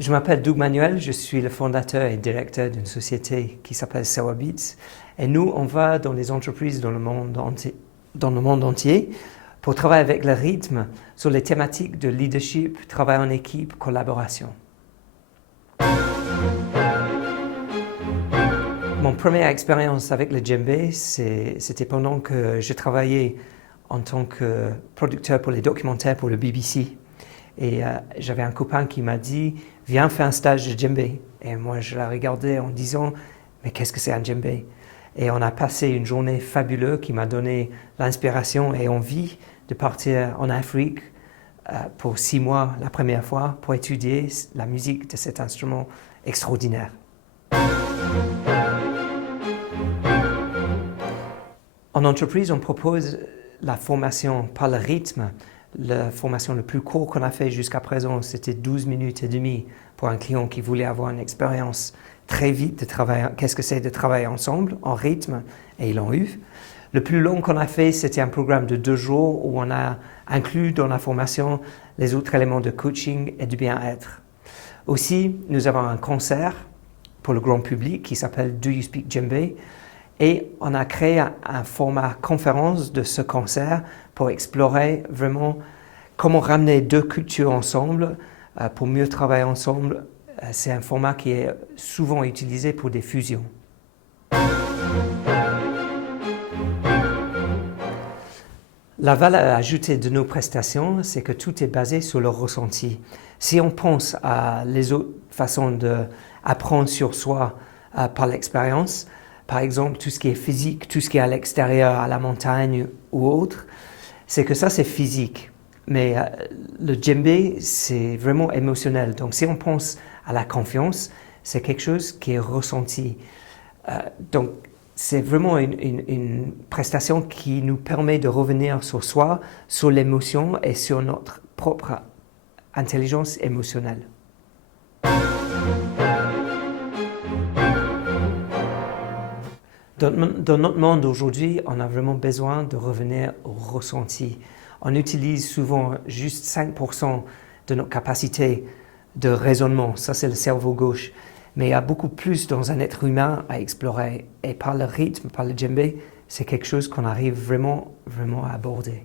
Je m'appelle Doug Manuel, je suis le fondateur et directeur d'une société qui s'appelle Sour Beats. Et nous, on va dans les entreprises dans le monde entier pour travailler avec le rythme sur les thématiques de leadership, travail en équipe, collaboration. Mon première expérience avec le djembé, c'était pendant que je travaillais en tant que producteur pour les documentaires pour le BBC. Et j'avais un copain qui m'a dit « Viens faire un stage de djembé ». Et moi, je l'ai regardé en disant « Mais qu'est-ce que c'est un djembé ?» Et on a passé une journée fabuleuse qui m'a donné l'inspiration et envie de partir en Afrique pour 6 mois la première fois pour étudier la musique de cet instrument extraordinaire. En entreprise, on propose la formation par le rythme. La formation la plus courte qu'on a fait jusqu'à présent, c'était 12 minutes et demie pour un client qui voulait avoir une expérience très vite de travailler. Qu'est-ce que c'est de travailler ensemble en rythme? Et ils l'ont eu. Le plus long qu'on a fait, c'était un programme de 2 jours où on a inclus dans la formation les autres éléments de coaching et du bien-être. Aussi, nous avons un concert pour le grand public qui s'appelle Do You Speak Djembé? Et on a créé un format conférence de ce concert pour explorer vraiment comment ramener 2 cultures ensemble pour mieux travailler ensemble. C'est un format qui est souvent utilisé pour des fusions. La valeur ajoutée de nos prestations, c'est que tout est basé sur le ressenti. Si on pense à les autres façons d'apprendre sur soi par l'expérience, par exemple, tout ce qui est physique, tout ce qui est à l'extérieur, à la montagne ou autre, c'est que ça, c'est physique. Mais le djembé, c'est vraiment émotionnel. Donc, si on pense à la confiance, c'est quelque chose qui est ressenti. Donc, c'est vraiment une prestation qui nous permet de revenir sur soi, sur l'émotion et sur notre propre intelligence émotionnelle. Dans notre monde aujourd'hui, on a vraiment besoin de revenir au ressenti. On utilise souvent juste 5% de notre capacité de raisonnement. Ça, c'est le cerveau gauche. Mais il y a beaucoup plus dans un être humain à explorer. Et par le rythme, par le djembé, c'est quelque chose qu'on arrive vraiment à aborder.